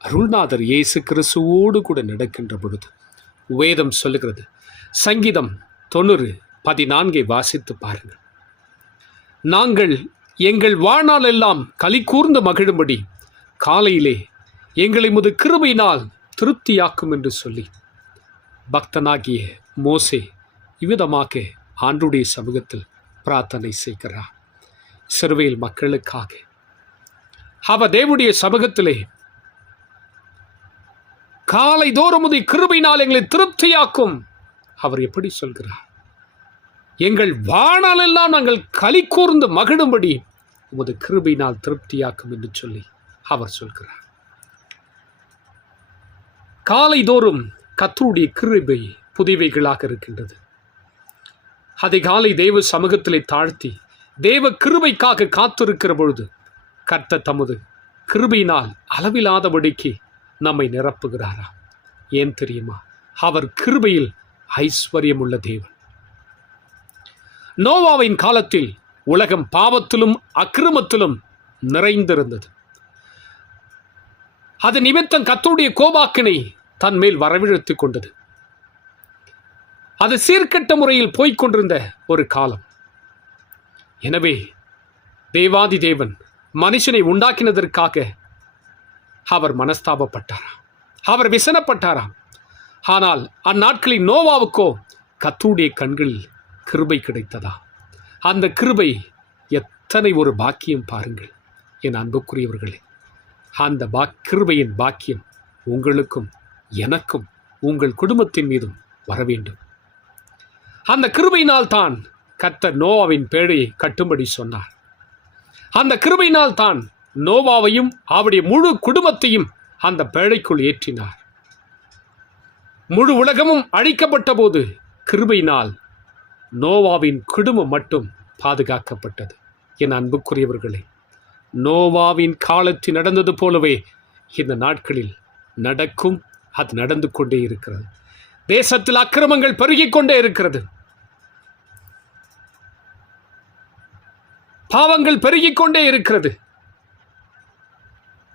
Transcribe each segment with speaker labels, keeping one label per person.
Speaker 1: அருள்நாதர் இயேசு கிறிஸ்துவோடு கூட நடக்கின்ற பொழுது வேதம் சொல்லுகிறது. சங்கீதம் தொண்ணூறு பதினான்கை வாசித்து பாருங்கள். நாங்கள் எங்கள் வாழ்நாளெல்லாம் களி கூர்ந்து மகிழும்படி காலையிலே எங்களை முது கிருபையினால் திருப்தியாக்கும் என்று சொல்லி பக்தனாகிய மோசே இவ்விதமாக ஆண்டுடைய சமூகத்தில் பிரார்த்தனை செய்கிறார். சிறுவையில் மக்களுக்காக. அவ தேவனுடைய சமூகத்திலே காலை தோறும் முதி கிருபையினால் எங்களை திருப்தியாக்கும். அவர் எப்படி சொல்கிறார்? எங்கள் வாழ்நாளெல்லாம் நாங்கள் களி கூர்ந்து மகிழும்படி உமது கிருபையினால் திருப்தியாக்கும் என்று சொல்லி அவர் சொல்கிறார். காலை தோறும் கத்தருடைய கிருபை புதிவைகளாக இருக்கின்றது. அதை காலை தெய்வ சமூகத்திலே தாழ்த்தி தேவ கிருபைக்காக காத்திருக்கிற பொழுது கர்த்த தமது கிருபையினால் அளவில்லாதபடிக்கு நம்மை நிரப்புகிறாரா? ஏன் தெரியுமா? அவர் கிருபையில் ஐஸ்வர்யம் உள்ள தேவன். நோவாவின் காலத்தில் உலகம் பாவத்திலும் அக்கிரமத்திலும் நிறைந்திருந்தது. அது நிமித்தம் கத்தருடைய கோபாக்கினை தன் மேல் வரவிழுத்துக் கொண்டது. அது சீர்கெட்ட முறையில் போய்கொண்டிருந்த ஒரு காலம். எனவே தேவாதி தேவன் மனுஷனை உண்டாக்கினதற்காக அவர் மனஸ்தாபப்பட்டாராம். அவர் விசனப்பட்டாராம். ஆனால் அந்நாட்களில் நோவாவுக்கோ கத்தருடைய கண்களில் கிருபை கிடைத்ததா? அந்த கிருபை எத்தனை ஒரு பாக்கியம் பாருங்கள் என் அன்புக்குரியவர்களே. அந்த பா கிருபையின் பாக்கியம் உங்களுக்கும் எனக்கும் உங்கள் குடும்பத்தின் மீதும் வர வேண்டும். அந்த கிருபையினால் தான் கர்த்தர் நோவாவின் பேழையை கட்டும்படி சொன்னார். அந்த கிருபையினால் தான் நோவாவையும் அவருடைய முழு குடும்பத்தையும் அந்த பேழைக்குள் ஏற்றினார். முழு உலகமும் அழிக்கப்பட்ட போது கிருபையினால் நோவாவின் குடும்பம் மட்டும் பாதுகாக்கப்பட்டது. என் அன்புக்குரியவர்களே நோவாவின் காலத்தில் நடந்தது போலவே இந்த நாட்களில் நடக்கும் அது நடந்து கொண்டே இருக்கிறது. தேசத்தில் அக்கிரமங்கள் பெருகிக் கொண்டே இருக்கிறது. பாவங்கள் பெருகிக் கொண்டே இருக்கிறது.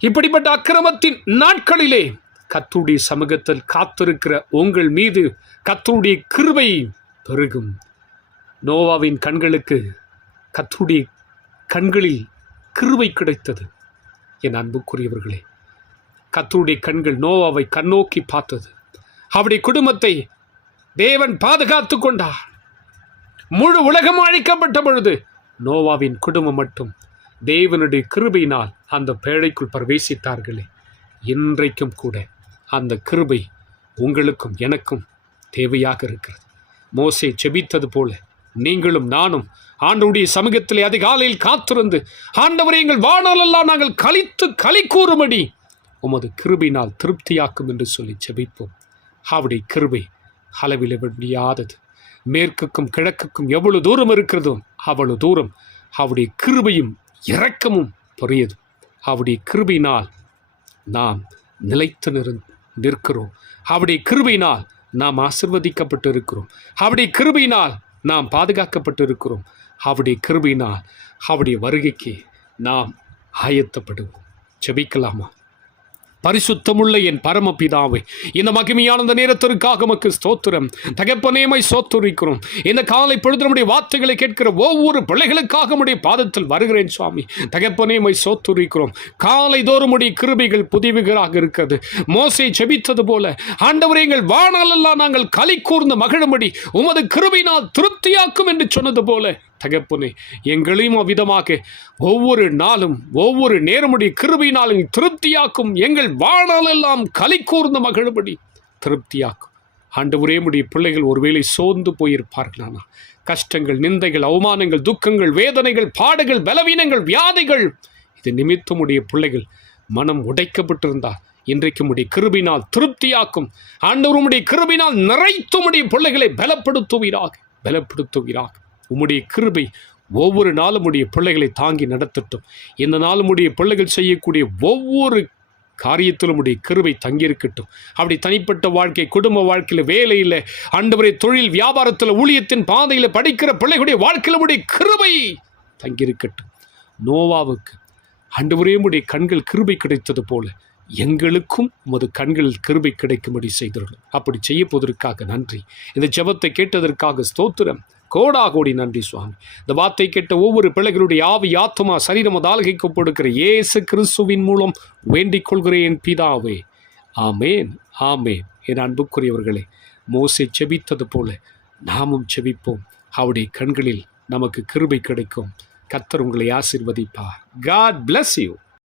Speaker 1: இப்படிப்பட்ட அக்கிரமத்தின் நாட்களிலே கத்துடைய சமூகத்தில் காத்திருக்கிற உங்கள் மீது கத்துடைய கிருபை பெருகும். நோவாவின் கண்களுக்கு கத்துடைய கண்களில் கிருபை கிடைத்தது. என் அன்புக்குரியவர்களே கத்தருடைய கண்கள் நோவாவை கண்ணோக்கி பார்த்தது. அவருடைய குடும்பத்தை தேவன் பாதுகாத்து கொண்டார். முழு உலகம் அழிக்கப்பட்ட பொழுது நோவாவின் குடும்பம் மட்டும் தேவனுடைய கிருபையினால் அந்த பேழைக்குள் பிரவேசித்தார்களே இன்றைக்கும் கூட அந்த கிருபை உங்களுக்கும் எனக்கும் தேவையாக இருக்கிறது. மோசே செபித்தது போல நீங்களும் நானும் ஆண்டவுடைய சமூகத்திலே அதிகாலையில் காத்திருந்து ஆண்டவரை எங்கள் வாழ்நாளெல்லாம் நாங்கள் கழித்து களி கூறும்படி உமது கிருபையினால் திருப்தியாக்கும் என்று சொல்லி செபிப்போம் அவருடைய கிருபை அளவில முடியாதது மேற்குக்கும் கிழக்குக்கும் எவ்வளவு தூரம் இருக்கிறதோ அவ்வளவு தூரம் அவருடைய கிருபையும் இரக்கமும் பெரியது அவருடைய கிருபினால் நாம் நிலைத்து நிறு நிற்கிறோம். அவருடைய கிருபையினால் நாம் ஆசிர்வதிக்கப்பட்டு இருக்கிறோம் அவருடைய கிருபையினால் நாம் பாதுகாக்கப்பட்டு இருக்கிறோம் அவருடைய கிருபினால் அவருடைய வருகைக்கு நாம் ஆயத்தப்படுவோம். ஜெபிக்கலாமா? பரிசுத்தமுள்ள என் பரமபிதாவை இந்த மகிமையான அந்த நேரத்திற்காக உமக்கு ஸ்தோத்திரம். தகப்பனேமை சோத்துரிக்கிறோம். இந்த காலை பொழுது நம்முடைய வார்த்தைகளை கேட்கிற ஒவ்வொரு பிள்ளைகளுக்காக உடைய பாதத்தில் வருகிறேன் சுவாமி. தகப்பனேமை சோத்துரிக்கிறோம். காலை தோறும் உடைய கிருபைகள் புதிவுகளாக இருக்கிறது. மோசை செபித்தது போல ஆண்டவரே எங்கள் வாழ்நாளெல்லாம் நாங்கள் களி கூர்ந்து மகிழும்படி உமது கிருபையினால் திருப்தியாக்கும் என்று சொன்னது போல தகப்பனே எங்களையும் அவ்விதமாக ஒவ்வொரு நாளும் ஒவ்வொரு நேரமுடைய கிருபியினாலும் திருப்தியாக்கும் எங்கள் வாழ்நாளெல்லாம் களி கூர்ந்து மகிழும்படி திருப்தியாக்கும். ஆண்டு ஒரே முடிய பிள்ளைகள் ஒருவேளை சோர்ந்து போயிருப்பார்களானா கஷ்டங்கள் நிந்தைகள் அவமானங்கள் துக்கங்கள் வேதனைகள் பாடுகள் பலவீனங்கள் வியாதிகள் இது நிமித்தமுடைய பிள்ளைகள் மனம் உடைக்கப்பட்டிருந்தால் இன்றைக்கு உடைய கிருபினால் திருப்தியாக்கும். ஆண்டவருமுடைய கிருபினால் நிறைத்தும் உடைய பிள்ளைகளை பலப்படுத்துவீராக பலப்படுத்துவீராக. உம்முடைய கிருபை ஒவ்வொரு நாளும் உடைய பிள்ளைகளை தாங்கி நடத்தட்டும். இந்த நாளும் உடைய பிள்ளைகள் செய்யக்கூடிய ஒவ்வொரு காரியத்திலும் உடைய கருவை தங்கியிருக்கட்டும். அப்படி தனிப்பட்ட வாழ்க்கை குடும்ப வாழ்க்கையில் வேலையில் ஆண்டவரை தொழில் வியாபாரத்தில் ஊழியத்தின் பாதையில் படிக்கிற பிள்ளைகளுடைய வாழ்க்கையில் உடைய கிருபை தங்கியிருக்கட்டும். நோவாவுக்கு ஆண்டவரே உடைய கண்கள் கிருபை கிடைத்தது போல எங்களுக்கும் உமது கண்களில் கிருபை கிடைக்கும்படி செய்திருக்கும் அப்படி செய்யப்போவதற்காக நன்றி. இந்த ஜபத்தை கேட்டதற்காக ஸ்தோத்திரம். கோடா கோடி நன்றி சுவாமி. இந்த வார்த்தை கேட்ட ஒவ்வொரு பிள்ளைகளுடைய ஆவி ஆத்மா சரீரம் தாழ்கைக்கப்படுகிற இயேசு கிறிஸ்துவின் மூலம் வேண்டிக் கொள்கிறேன் பிதாவே. ஆமேன் ஆமேன். என் அன்புக்குரியவர்களே மோசை செபித்தது போல நாமும் செபிப்போம் அவருடைய கண்களில் நமக்கு கிருபை கிடைக்கும். கத்தர் உங்களை ஆசிர்வதிப்பார். God bless you